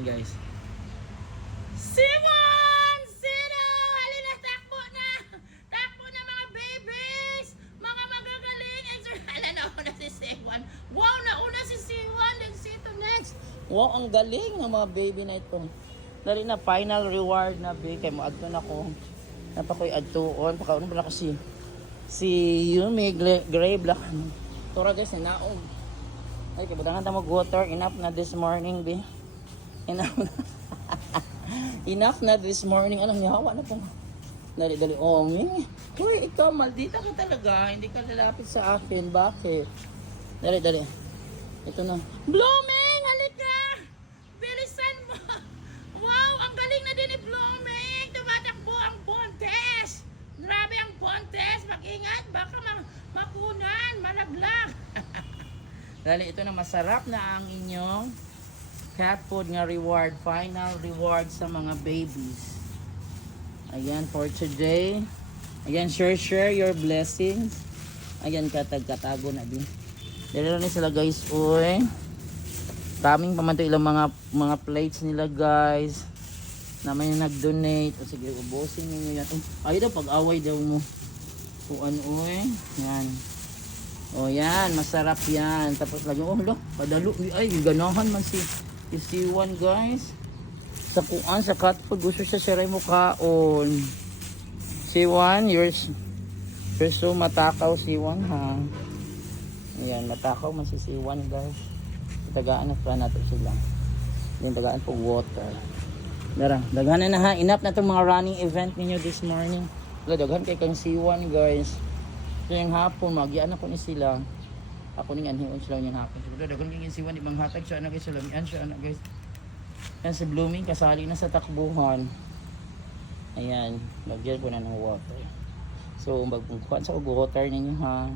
natin guys. Simon! Sino? Halina, takbo na! Takbo na mga babies! Mga magagaling! Hala, nauna si Simon. Wow, nauna si Simon. Let's see to next. Wow, ang galing ng mga baby na ito. Dali na final reward na big kay mo adto na ko. Napakoy adtuon, pakaon pala kasi si Yumi Gray Black. Tora guys, naong. Ay, kibutangan ta mag-water. Enough na this morning, be. Enough na. Enough na this morning. Alam niya, hawa na po. Dali. Oh, Hoy, ikaw, maldita ka talaga. Hindi ka lalapit sa akin. Bakit? Dali. Ito na. Blooming! Halika! Bilisan mo! Wow! Ang galing na din ni Blooming! Tumatakbo ang Bontes! Grabe ang Bontes! Mag-ingat! Baka makunan! Malaglag! Dali, ito na masarap na ang inyong cat food nga reward. Final reward sa mga babies. Ayan, for today. Ayan, share your blessings. Ayan, katago na din. Dali lang sila guys, uy. Kaming pamanto ilang mga plates nila guys. Naman yung nag-donate. O sige, ubusin nyo yan. Ay daw, pag-away daw mo. Uan, uy. Yan. O yan, masarap yan. Tapos lagi, oh lo, padalo. Ay, ganahan man si C1 guys. Sa kuan, sa cat food, gusto siya siya mo kaon. C1, you're so matakaw C1 ha. Ayan, matakaw man si C1 guys. Tagaan na pa natin sila. Yung tagaan po water. Daghan na ha. Enough na itong mga running event ninyo this morning. Daghan kay kang C1 guys. So yung hapon, magyaan ako ni sila. Ako ning anhion sila yung hapon. So daghan kay C1 ibang hatag siya na guys. Salamian siya na guys. Yan si Blooming kasali na sa takbuhan. Ayan, lagyan ko na ng water. So magkuhan sa water ninyo ha.